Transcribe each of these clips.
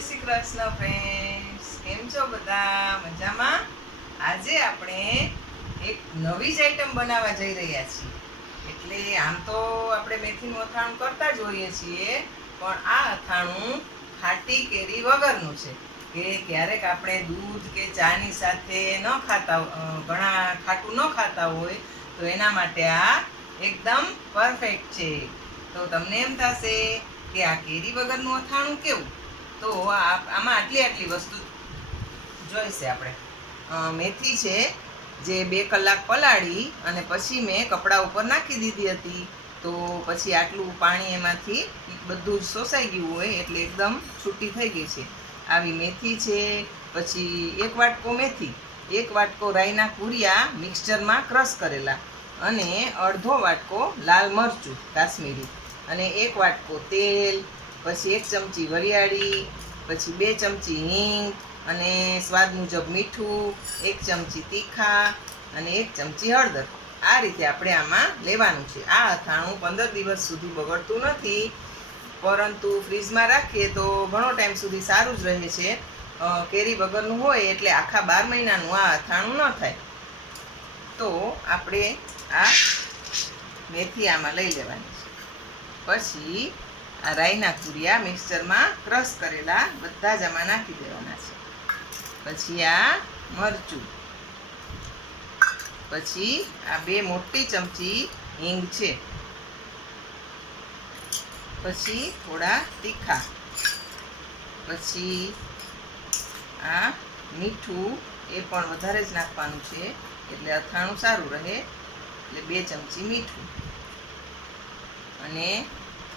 Shri Krishna friends કેમ છો બધા? મજામાં? આજે આપણે એક નવી જ આઈટમ બનાવવા જઈ રહ્યા છીએ. એટલે આમ તો આપણે મેથીનું અથાણું કરતા જ હોઈએ છીએ, પણ આ અથાણું ખાટી કેરી વગરનું છે. કે ક્યારેક આપણે દૂધ કે ચાની સાથે ન ખાતા ઘણા ખાટું ન ખાતા હોય, તો એના માટે આ એકદમ પરફેક્ટ છે. તો તમને એમ થશે કે આ કેરી વગરનું અથાણું કેવું? તો આમાં આટલી આટલી વસ્તુ જોઈશે આપણે. મેથી છે જે બે કલાક પલાળી અને પછી મેં કપડાં ઉપર નાખી દીધી હતી. તો પછી આટલું પાણી એમાંથી બધું જ શોષાઈ ગયું હોય એટલે એકદમ છૂટી થઈ ગઈ છે. આવી મેથી છે, પછી એક વાટકો મેથી, એક વાટકો રાઈના કુરિયા મિક્સચરમાં ક્રશ કરેલા અને અડધો વાટકો લાલ મરચું, કાશ્મીરી અને એક વાટકો તેલ પછી એક ચમચી વરિયાળી, પછી બે ચમચી હિંગ અને સ્વાદ મુજબ મીઠું, એક ચમચી તીખા અને એક ચમચી હળદર. આ રીતે આપણે આમાં લેવાનું છે. આ અથાણું પંદર દિવસ સુધી બગડતું નથી, પરંતુ ફ્રીજમાં રાખીએ તો ઘણો ટાઈમ સુધી સારું જ રહે છે. કેરી વગરનું હોય એટલે આખા બાર મહિનાનું આ અથાણું ન થાય. તો આપણે આ મેથી આમાં લઈ લેવાની છે. પછી આ રાઈના કુરિયા મિક્સચરમાં ક્રશ કરેલા બધા જ આમાં નાખી દેવાના છે. પછી આ મરચું. પછી આ બે મોટી ચમચી હિંગ છે. પછી થોડા તીખા. પછી આ મીઠું એ પણ વધારે જ નાખવાનું છે, એટલે અથાણું સારું રહે, એટલે બે ચમચી મીઠું. અને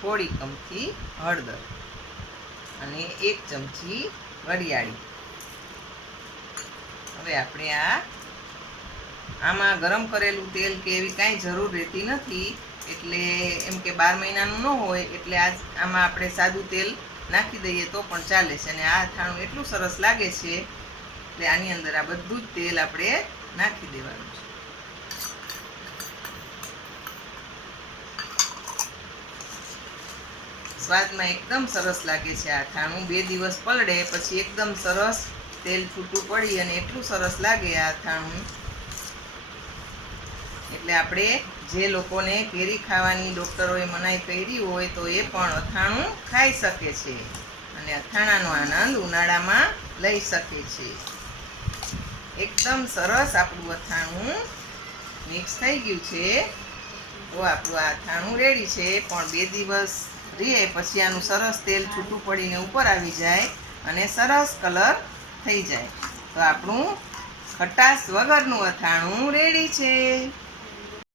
થોડી કમથી હળદર અને એક ચમચી વરિયાળી. હવે આપણે આ, આમાં ગરમ કરેલું તેલ કે એવી કાંઈ જરૂર રહેતી નથી, એટલે એમ કે બાર મહિનાનું ન હોય, એટલે આ આમાં આપણે સાદું તેલ નાખી દઈએ તો પણ ચાલે છે. અને આ અથાણું એટલું સરસ લાગે છે, એટલે આની અંદર આ બધું જ તેલ આપણે નાખી દેવાનું છે. સ્વાદમાં એકદમ સરસ લાગે છે આ થાણું બે દિવસ પલળે, પછી એકદમ સરસ તેલ છૂટું પડી અને એટલું સરસ લાગે આ થાણું એટલે આપણે જે લોકોને કેરી ખાવાની ડૉક્ટરોએ મનાઈ કરી હોય તો એ પણ અથાણું ખાઈ શકે છે અને અથાણાનો આનંદ ઉનાળામાં લઈ શકે છે. એકદમ સરસ આપણું અથાણું મિક્સ થઈ ગયું છે. તો આપણું આ અથાણું રેડી છે. પણ બે દિવસ રહે પછી આનું સરસ તેલ છૂટું પડીને ઉપર આવી જાય અને સરસ કલર થઈ જાય. તો આપણું ખટાશ વગરનું અથાણું રેડી છે.